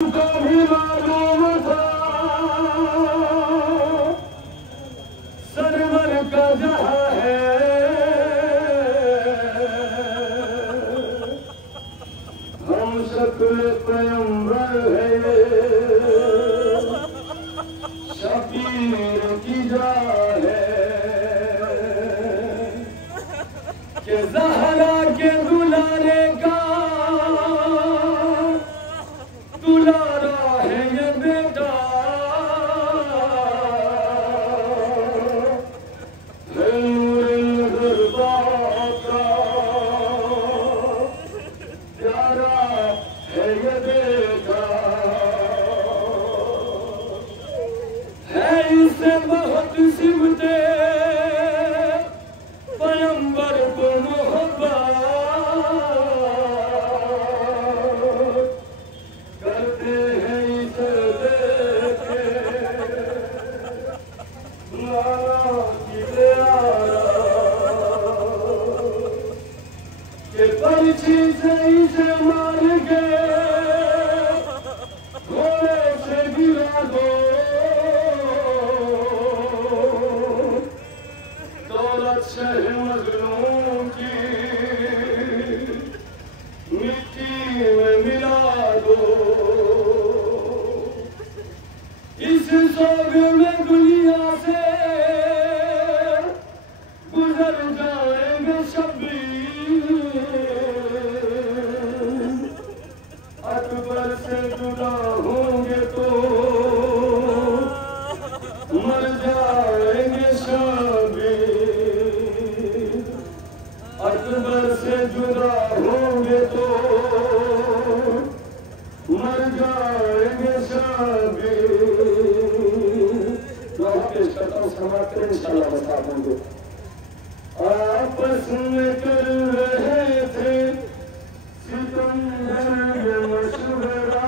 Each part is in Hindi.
को भी मालूम था सरवर का जहां है, हम शक्ल पैगंबर है, शफीर की जा है कि ज़हरा के दुलारे का दुलारा है ये बेटा, है नूर गरबा का प्यारा है ये बेटा, है इसे बहुत सिमते पैगंबर को मोहब्बत करते हैं इसे देखे नाना की प्यारा के पर्ची से इसे मार के घोड़े से गिरा दो, दौलत शह मजलूम की मिट्टी में मिला दो, इस सोग में दुनिया से गुजर जाएंगे शब्बीर, अकबर से जुदा होंगे तो मर जाएंगे शब्बीर, अकबर से जुदा होंगे तो मर जाएंगे शब्बीर। दुआ पेश करता हूँ, समाप्त करें इंशाअल्लाह बता होंगे। आपस में कर रहे थे सितमगर मशवरा,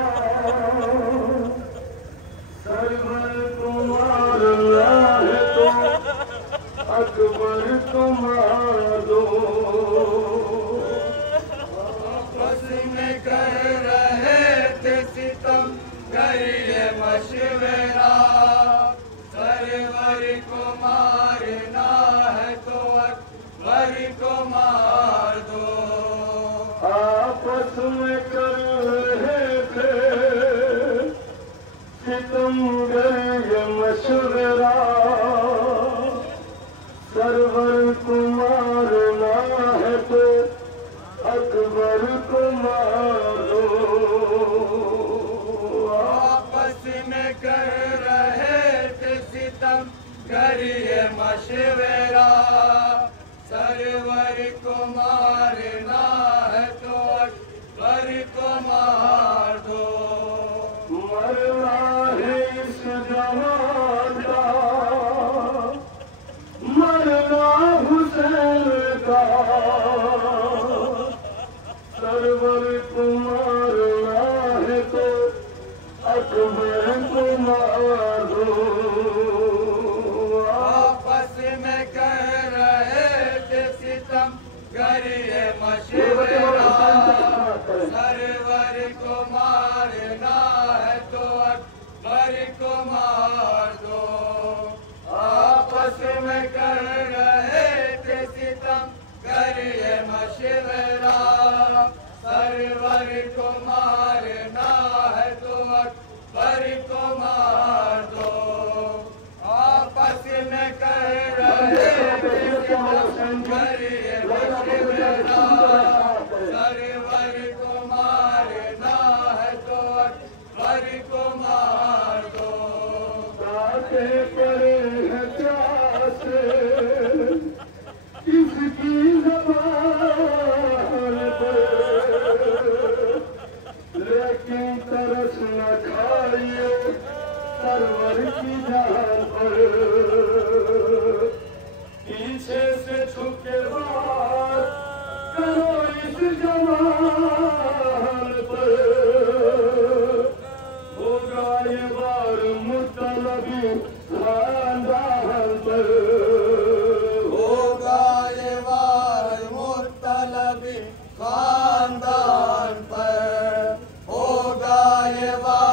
सरवर को मारना है तो अकबर को मार दो, आपस में कर रहे थे सितमगर ये मशवरा, सरवर को मारना है तो अकबर को मार दो, आपस में कर रहे थे सितमगर ये मशवरा, सरवर को मारना है तो अकबर को मार दो, आपस में कर रहे थे सितमगर ये मशवरा, सरवर को मारना है तो अकबर को मार दो, मरना है इस जहान का, मरना हुसैन का, सरवर को मारना है तो अकबर को मार दो, आपस में कर रहे थे सितमगर ये मशवरा, सरवर को मारना है तो अकबर को मार दो, आपस में कर रहे थे सितमगर ये मशवरा, सरवर को मारना है तो अकबर को मार दो, आपस में कर रहे थे सितमगर ये मशवरा, सरवर को मारना है तो अकबर को मार दो, बातें करे हैं प्यासे किसकी ज़बान पर, लेकिन तरस न खाइए सरवर की जान पर, पीछे से छुपके बात करो इस जमान पर, होगा ये बार मुतलबी खानदान पर, होगा ये वार मुतलबी खानदान पर, होगा ये वार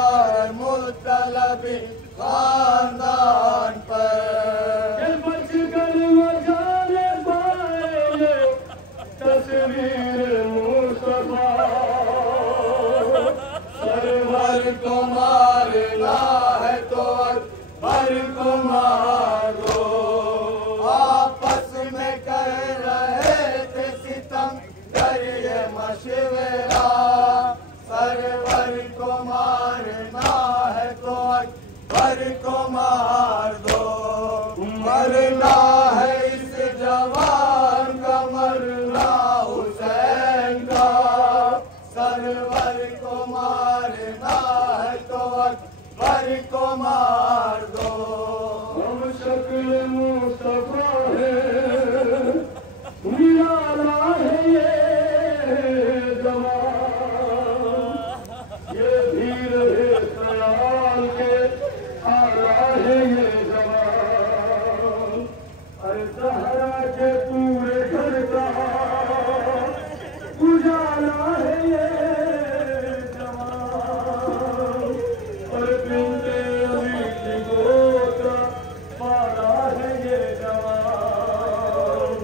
को मारना है तो अकबर को मार दो। आपस में कर रहे थे सितम करिए मशवरा, सरवर को मारना है तो अकबर को मार दो। मरना है इस जवान का, मरना हुसैन का, सरवर को मारना है तो अकबर को मार दो। हम शक्ल मुस्तफा है, निराला है ये जवान, ये धीर है ख्याल के आला है ये जवान। अरे सहरा के पूरे घर का उजाला है ये जवान, और बिंदे अली की गोद का पाला है ये जवान।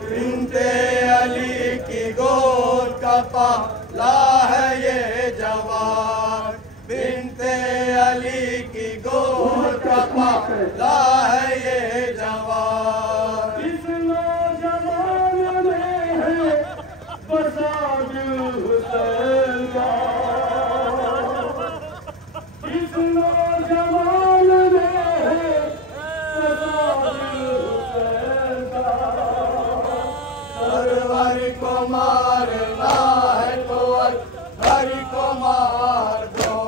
बिन्ते अली की गोद का पाला है ये जवान, बिन्ते अली की गोद का पाला है ये जवान। इस नौजवान में है बसा दिल हुसैन का, इस नौजवान में है बसा दिल हुसैन का। सरवर को मारना है तो अकबर को मार दो।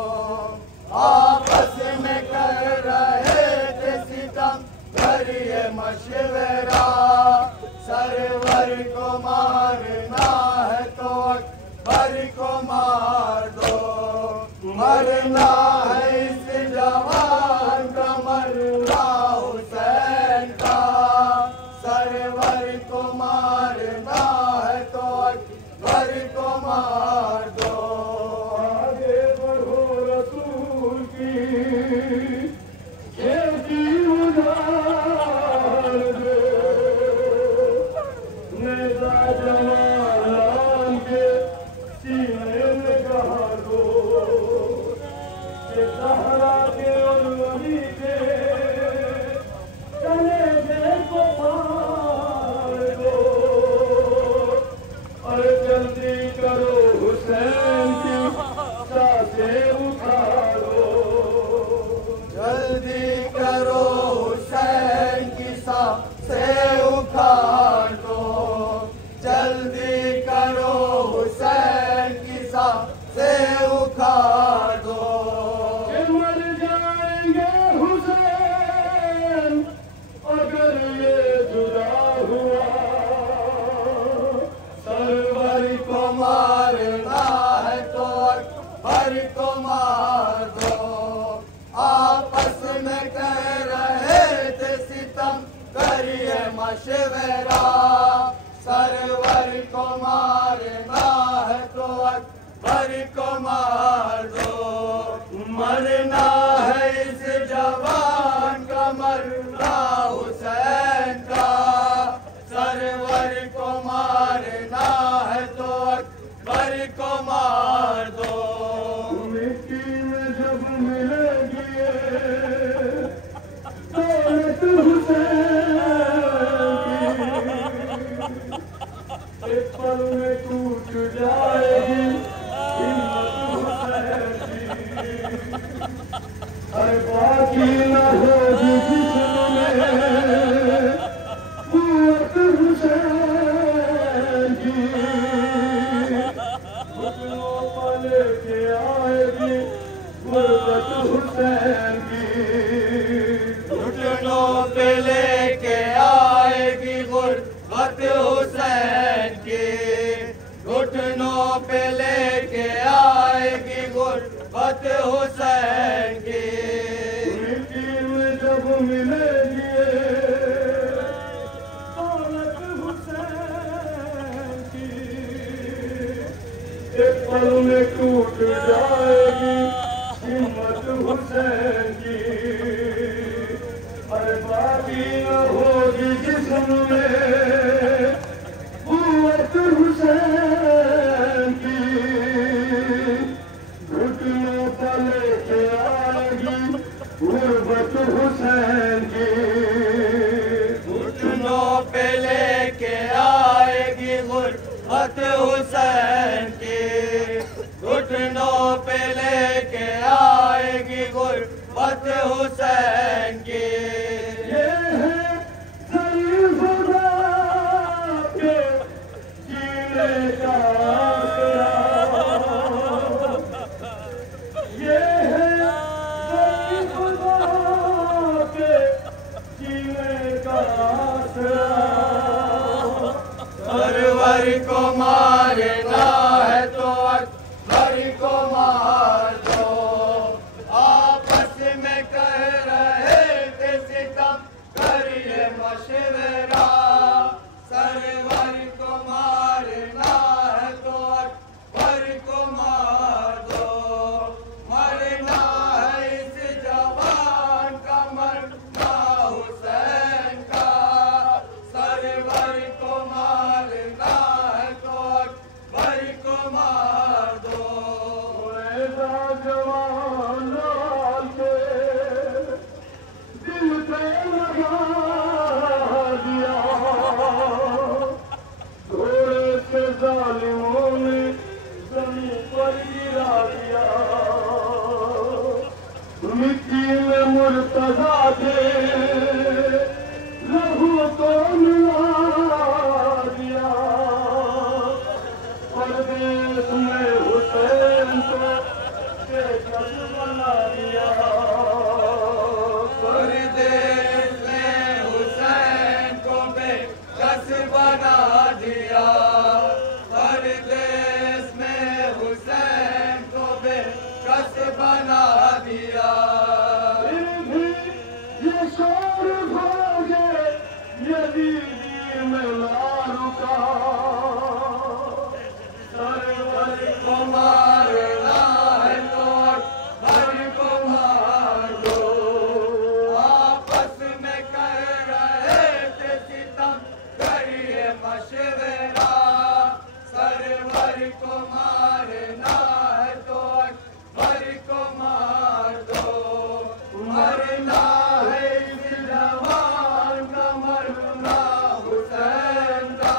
आपस में कर रहे थे सितम करिए मशवरा, सरवर को मारना है तो अकबर को मार दो। मरना है इस जवान का, मरना हुसैन का, सरवर को मारना है तो अकबर को मार दो। आगे बढ़ो रसूल की खेती उजाड़ दो, नेज़ा जवान के सीने में गहा दो, कि ज़हरा के और वली के कलेजे को फाड़ दो। और जल्दी करो हुसैन की सांसें उठारो, जल्दी करो हुसैन की सांसें उखाड़ दो, जल्दी करो हुसैन की सांसें उखाड़ दो। कि मर जाएंगे हुसैन अगर ये जुदा हुआ, सरवर को मारना है तो अकबर को मार दो। आपस में कर रहे थे सितम करिए मशवरा, सरवर को मारना है तो अकबर को मार दो। मरना है इस जवान का, मरना हुसैन का, सरवर को मारना है तो अकबर को मार दो। मिट्टी में जब मिलेगी दौलत हुसैन की, एक पल में टूट जाएगी हिम्मत हुसैन की। अरे बाकी न होगी जिसमें कुव्वत हुसैन की, घुटनों पर लेके आएगी गुर्बत हुसैन की। घुटनों पे लेके आएगी गुर्बत हुसैन की, घुटनों पे लेके आएगी गुर्बत हुसैन की। मिट्टी में जब मिलेगी दौलत हुसैन की, एक पल में टूट जाएगी हिम्मत हुसैन की। अरे बाकी न होगी जिस्म में कुव्वत हुसैन की, घुटनों पर लेके हुसैन की, घुटनों पे लेके आएगी गुरबत हुसैन की। ये है ज़रीफ़ खुदा के जीने का आसरा, ये है ज़रीफ़ खुदा के जीने का आसरा। सरवर को मारना है तो अकबर को मार दो, आपस में कर रहे थे सितम करिए मशवरा। सरवर को मारना है तो अकबर को मार दो, मरना है इस जवान का मरना हुसैन का। सरवर को मारना है तो अकबर को मार दो। ऐसा जवान लाल के दिल पे लगा दिया, घोड़े से जालिमों ने जमीन पर गिरा दिया। मिट्टी में मुर्तजा थे, लहू को मिला दिया। परदेश में हुसैन को बेकस बना दिया। परदेश में हुसैन को बेकस बना दिया। परदेश में हुसैन को बेकस बना दिया। फिर भी ये शोर भागे यजीदी में ना रुका। सरवर को मारना है तो अकबर को मार दो, आपस में कर रहे थे सितम करिए मशवरा। सरवर को मारना है तो अकबर को मार दो, मरना है इस जवान का मरना हुसैन का।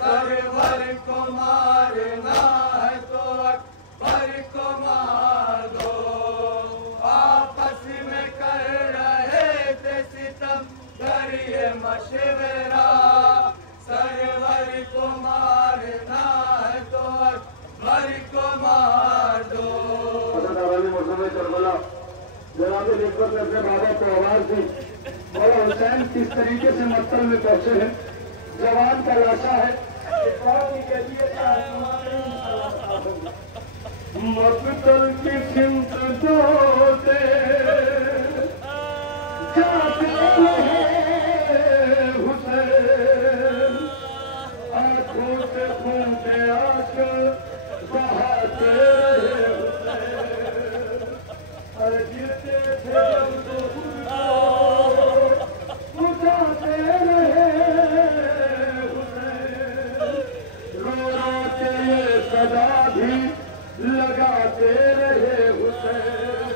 सरवर को मारना है तो अकबर को मार दो, आपस में कर रहे थे सितम करिए मशवरा। सरवर को मारना है तो अकबर को मार दो। मौसम करबला जनाब लिखकर ने अपने बाबा को आवाज दी। मौला हुसैन किस तरीके से मक्तल में पहुंचे हैं, जवान का लाशा है। मक्तल की सिमत दोते जाते रहे हुसैन, आंखों से खून के आंसू बहाते रहे हुसैन। अरे गिरते थे जब तो बुझाते रहे हुसैन, रो रो के ये सदा भी लगाते रहे हुसैन।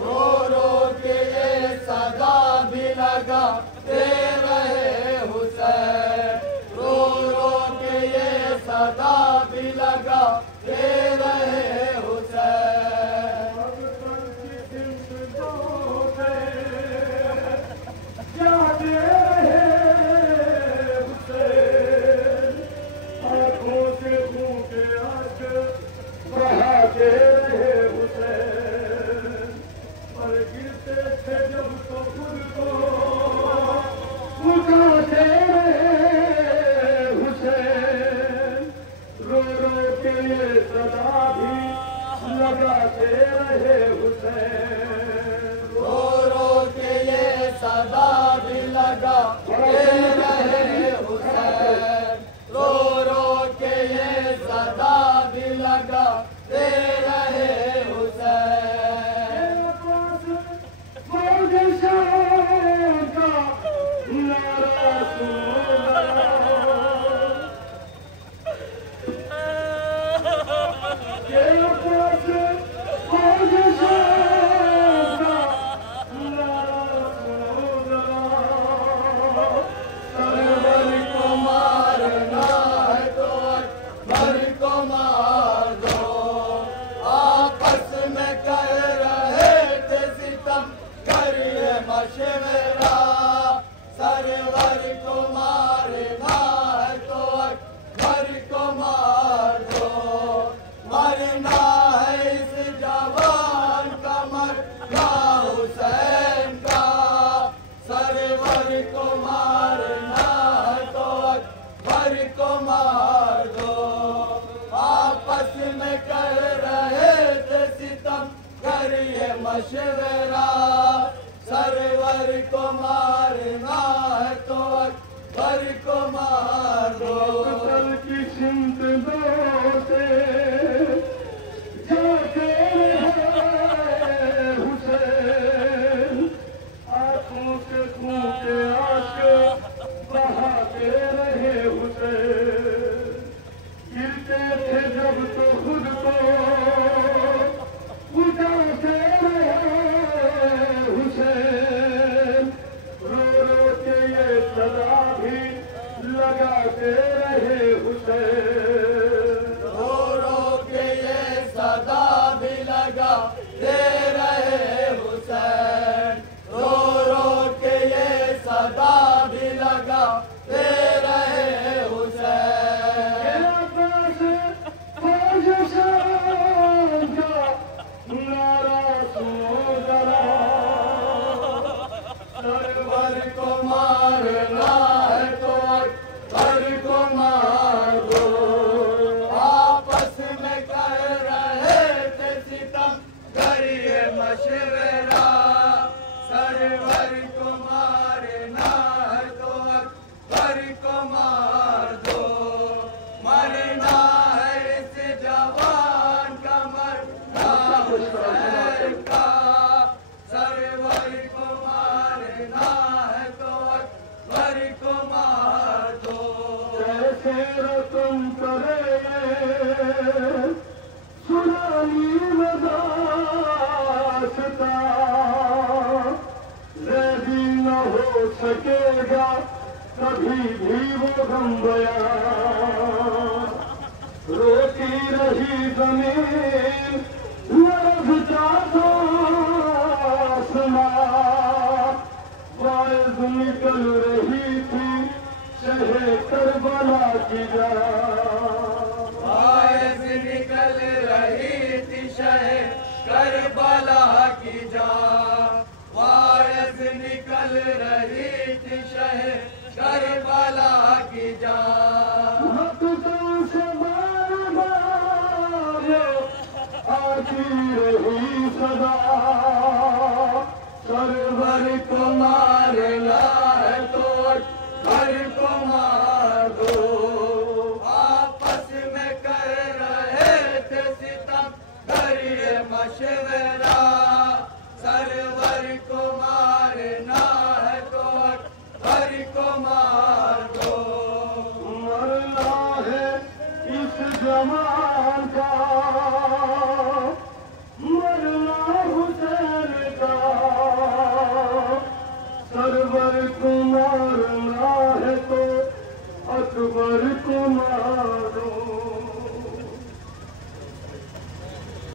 रो रो के ये सदा भी लगाते रहे हुसैन। रो रो के ये सदा भी लगाते रहे हुसैन। मक्तल की सिमत मशवरा, सरवर को मारना है तो अकबर को मार दो। कल की सिमत दो से जाते रहे हुसैन, आंखों से खूंटे आंसू बहाते रहे हुसैन। गिरते थे जब तो खुद को उठाते रहे हुसैन, रो रो के ये सदा भी लगाते रहे हुसैन। रो रो के ये सदा भी लगा दे रहे हुसैन, रो रो के ये सदा भी लगा दे रहे हुसैन। आकाश बादशाह का नारा सुनो जरा, सरवर को मारना है तो अकबर को मार दो। आपस में कर रहे थे सितम करिए मशवरा, सरवर को मारना है तो अकबर को मार दो। मरना है इस जवान का, मरना हुसैन का, सरवर को मारना है तो अकबर को मार दो। कैसे रकम करे सुनानी मदासता, ज़ैदी न हो सकेगा कभी भी वो गम बयां। रोती रही जमीन लरज़ता था आसमां, बारिश निकल रही थी शहे करबला की जान। बारिश निकल रही थी शहे करबला की जान, बारिश निकल रही थी शहे करबला की जान। मक्तों से बार-बार आती रही सदा, सरवर को मारना है तो अकबर को मार दो। आपस में कर रहे थे सितम करिए मशवरा, सरवर को मारना है तो अकबर को मार दो। मरना है इस जमान का, मरना हुसैन का, सरवर को मारना है तो अकबर को मारो।